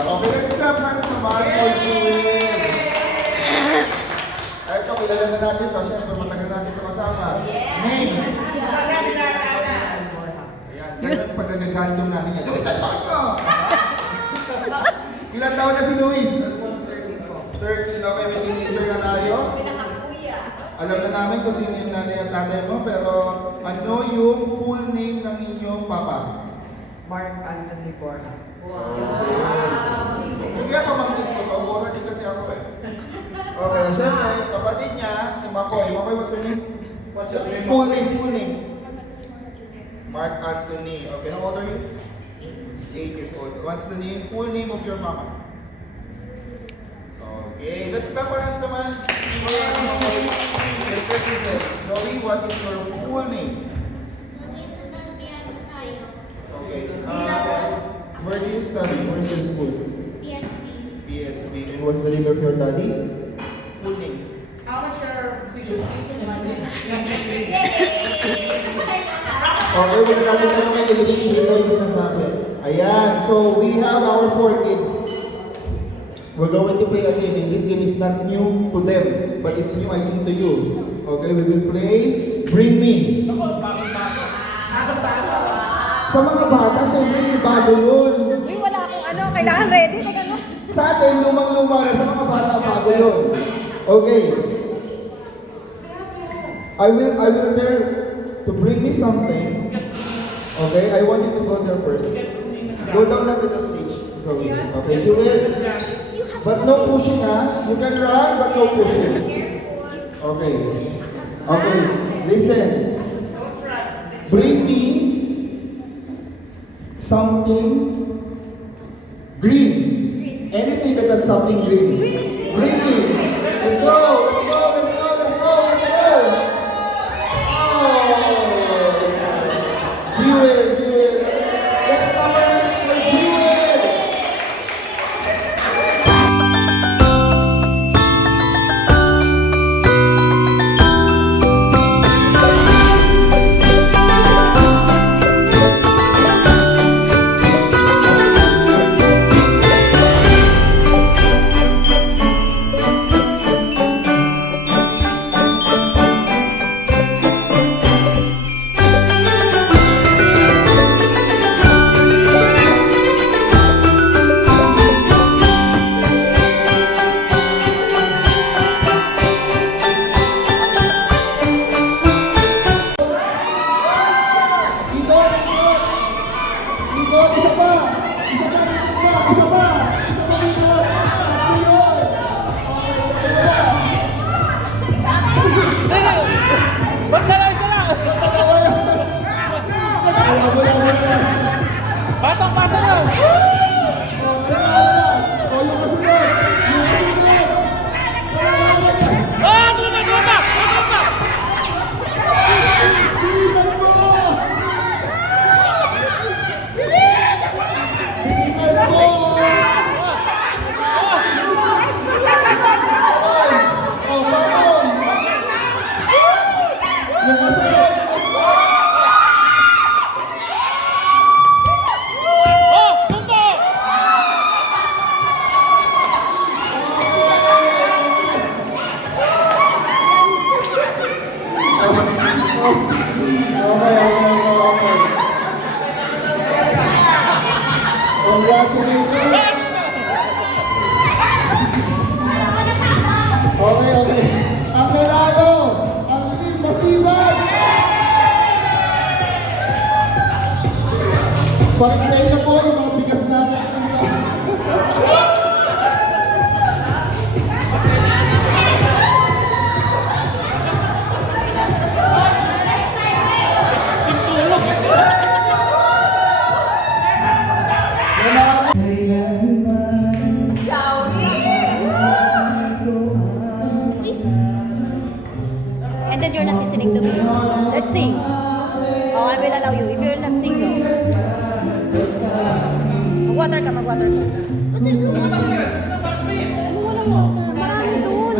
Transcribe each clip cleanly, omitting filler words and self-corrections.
Okay, let's clap hands naman for Jewel. Ito, kilala na natin ito. Siyempre, matagal natin ito kasama. Name. Ayan, ganyan pag nagagantong natin yan. Luis, ang takot mo! Ilan taon na si Luis? 13. Okay, may teenager na tayo. Alam na namin kung sino yung nanay at tatay mo, pero ano yung full name ng inyong papa? Mark Anthony Borja. Hindi ako mag-ito to, Borja din kasi ako eh. Okay, syempre, kapatid niya, yung Makoy. Makoy, what's your name? What's your name? Full name. Mark Anthony. Okay, how old are you? 8 years old. What's the name? Full name of your mama? Okay, let's clap our hands naman. Your president. Zoe, what is your full name? Okay. Where do you study? Where's your school? PSB. And what's the name of your daddy? Full name. How much your tuition fee? Okay, wala natin tanongin yung hinihintay yung sinasabi. Ayan, so we have our 4 kids. We're going to play a game, and this game is not new to them, but it's new, I think, to you. Okay, we will play Bring Me. Sa mga bata, syempre, bago yun. Uy, wala akong ano, kailangan ready. Ano? Sa atin, lumang-luma na. Sa mga bata, bago yun. Okay. I will tell to bring me something. Okay, I want you to go there first. Go down na to the stage. So, okay, Jewel. But no pushing, ha? You can run, but no pushing. Okay. Okay, listen. Bring me something green. Anything that has something green. Bring me. Let's go, let's go, let's go, let's go, let's go. Oh. Jewel, Jewel. Let's come on for Jewel. Patong lang! Congratulations! Okay, okay. Ang nanalo, ang Team Masibag! Pag-claim na po yung mga bigas natin. And then you're not listening to me. Let's sing. Oh, I will allow you. If you're not sing, no. Mag-water ka, mag-water ka. What is water? Ano walang water? Marami doon.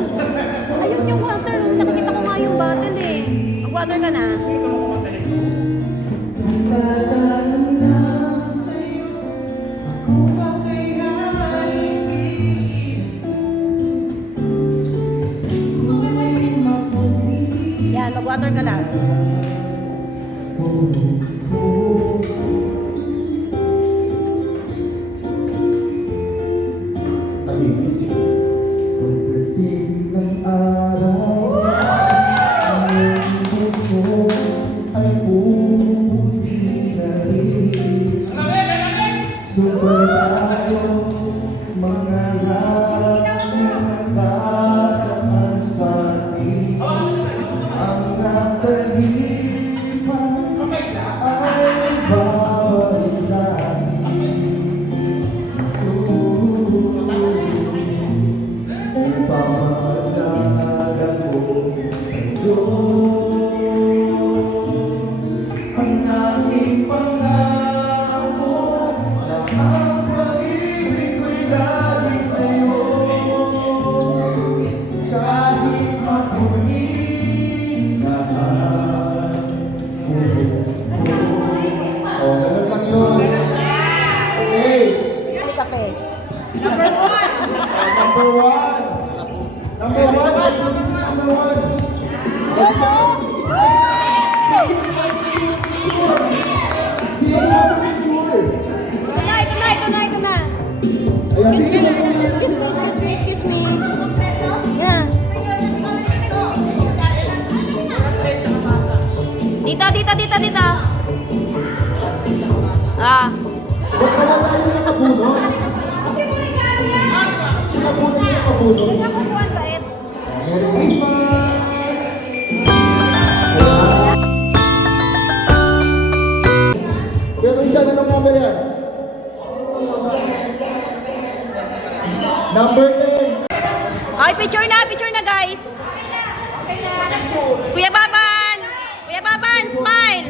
Ayun yung water. Nakikita ko nga yung bottle eh. Mag-water ka na. Yan, mag-water ka lang. Pagdating ng araw, ang mundo ay puputi na rin. Tayo, mga nakaraan sa atin. Ang nakalipas ay babalik lagi. Ipamaalala ko sa'yo ang aking pangako na ang pag-ibig ko'y laging sa'yo. Kahit mapunin lahat. Oh, ganun lang yun. Okay. Ali kape. Number one. Number one. Number one. Sino mo ang picture? Ito na. Ayan, Excuse me. Yeah. Dito. Ah. Ba't naman tayo nakabunod? Nakabunod yung nakabunod. Isa ko buwan ba eh? Merry Christmas! Pero isa na ng number yan. Number 10. Okay, picture na guys. Kuya Baban, smile.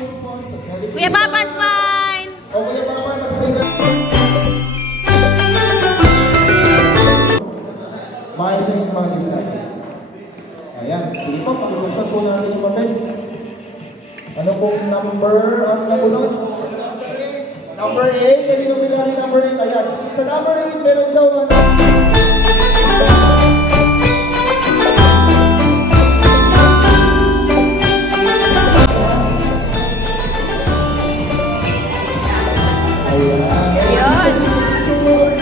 Kuya Baban, smile. Okay, Papa, mag-stay ka. Maayos na yung mga news natin. Ayan, sige po, pakibuksan po natin yung papel. Ano po number, ano na po nun? Number 8, kanino binali number 8? Ayan, sa number 8, meron daw ano. Ayan. Yun.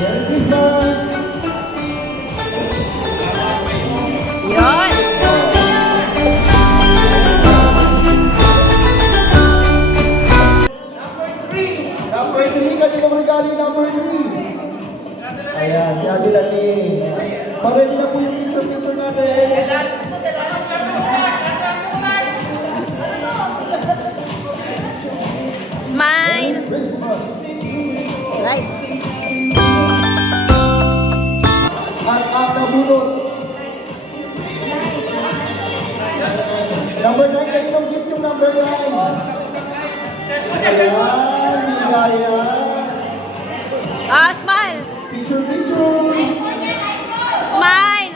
Merry Christmas! Yun. Number 3, kaninong regali number 3? Ayan, si Ate Lating. Pag-ready na po yung picture natin. Smile. Christmas! Right. At ang nabunot. Number 9, kaninong gift yung number 9? Ayan, higaya. Ah, smile. Picture. Smile.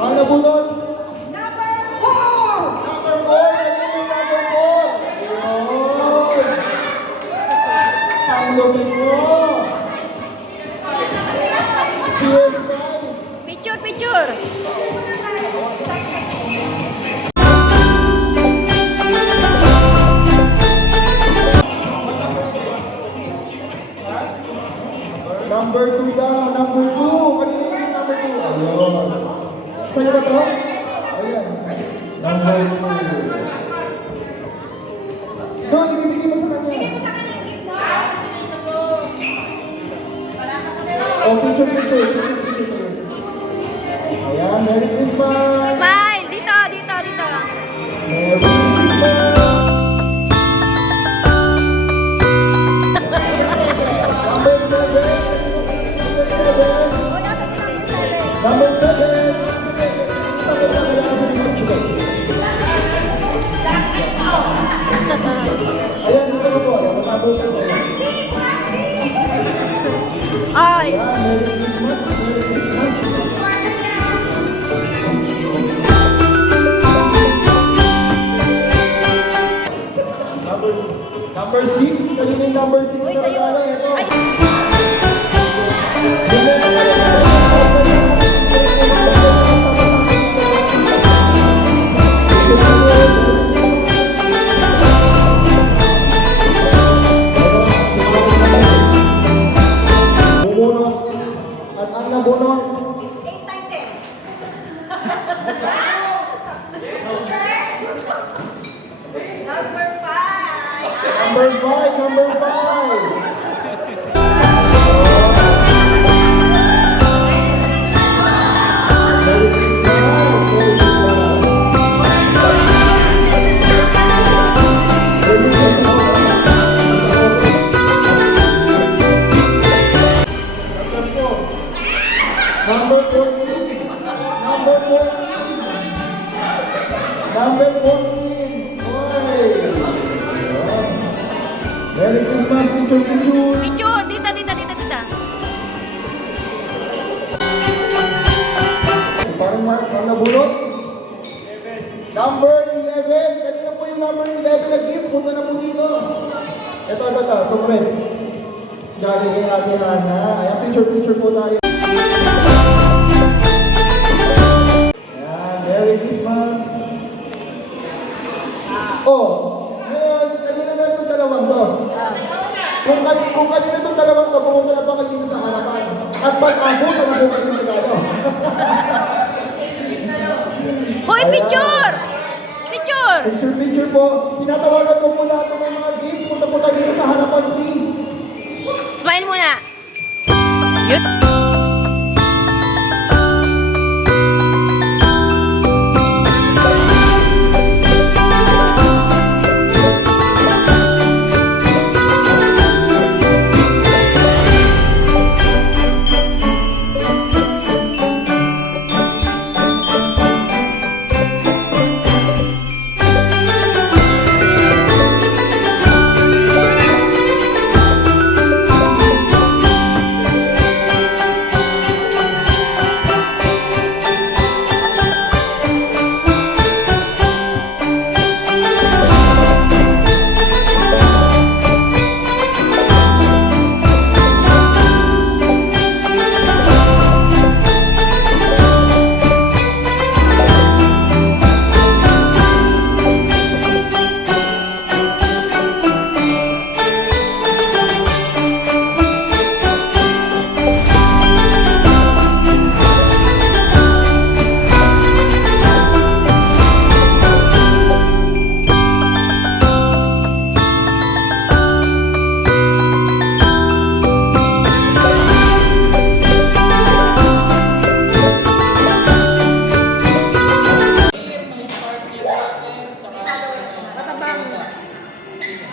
Ang nabunot. Number 4! Number 4, kaninong number 4? Ayun. Ang lumi mo. PS5. Picture. Number 2 daw, number 2. Kanina yung number 2. Ayun. Sa'yo ba ito? Ayan. Number 2. Doon, ibibigay mo sa kanya. Oh, picture. Ayan, Merry Christmas! Smile. Dito. Merry Christmas! Number 7. Number 7. Ayan, dito ka po. Ayan, matapos ko. Ay. Ayan, Merry Christmas. Number 6, kanina yung number 6 Uy, na sa'yo. regalo, ito. Ay, Bumunot. At ang nabunot, 8 times 10. Number 5. number 5. Number 14. Number 14. Number 14. Oy. Merry Christmas, teacher, teacher. picture. Dita. Parang nabulot. Number 11. Kanina po yung number 11 na gift. Punta na po dito. Ito. Tumred. Diyan kay Ate Hana. Ayan, picture po tayo. Ayan, Merry Christmas. Oh, ngayon, kanina na itong dalawang to. Kung kanina itong dalawang to, pumunta na ba kayo dito sa harapan? At pag-abot na po kayo ng regalo. Hoy, picture! Picture! Picture po. Tinatawagan ko po lahat ng mga gifts. Punta po tayo dito sa harapan, please. Smile muna. Yun.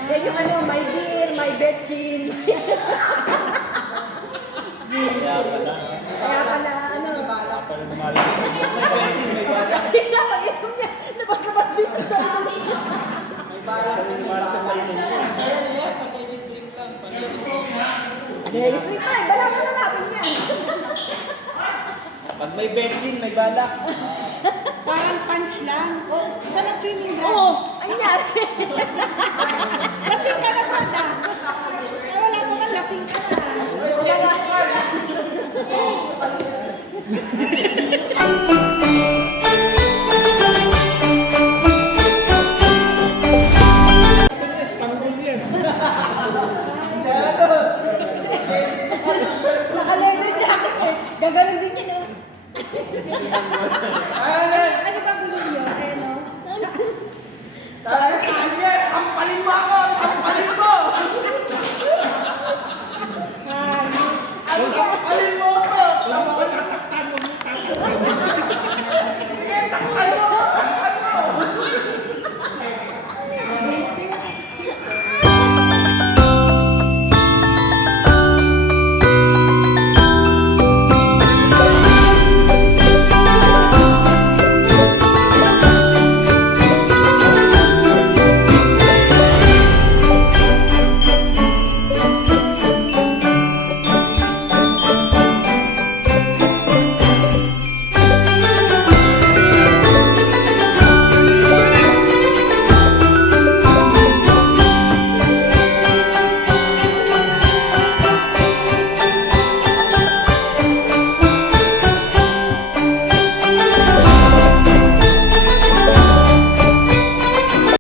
Yan yung ano, my beer, my betchin. Kaya pala, ano. Inom niya, labas dito sa ano. Dennis Lee pa, balakan na natin yan. Pag may benching, may balak. Parang punch lang. O, saan ang swimming Oo, pool? anyari. Lasing ka na ba na? Wala mo nga, lasing ka na. Wala.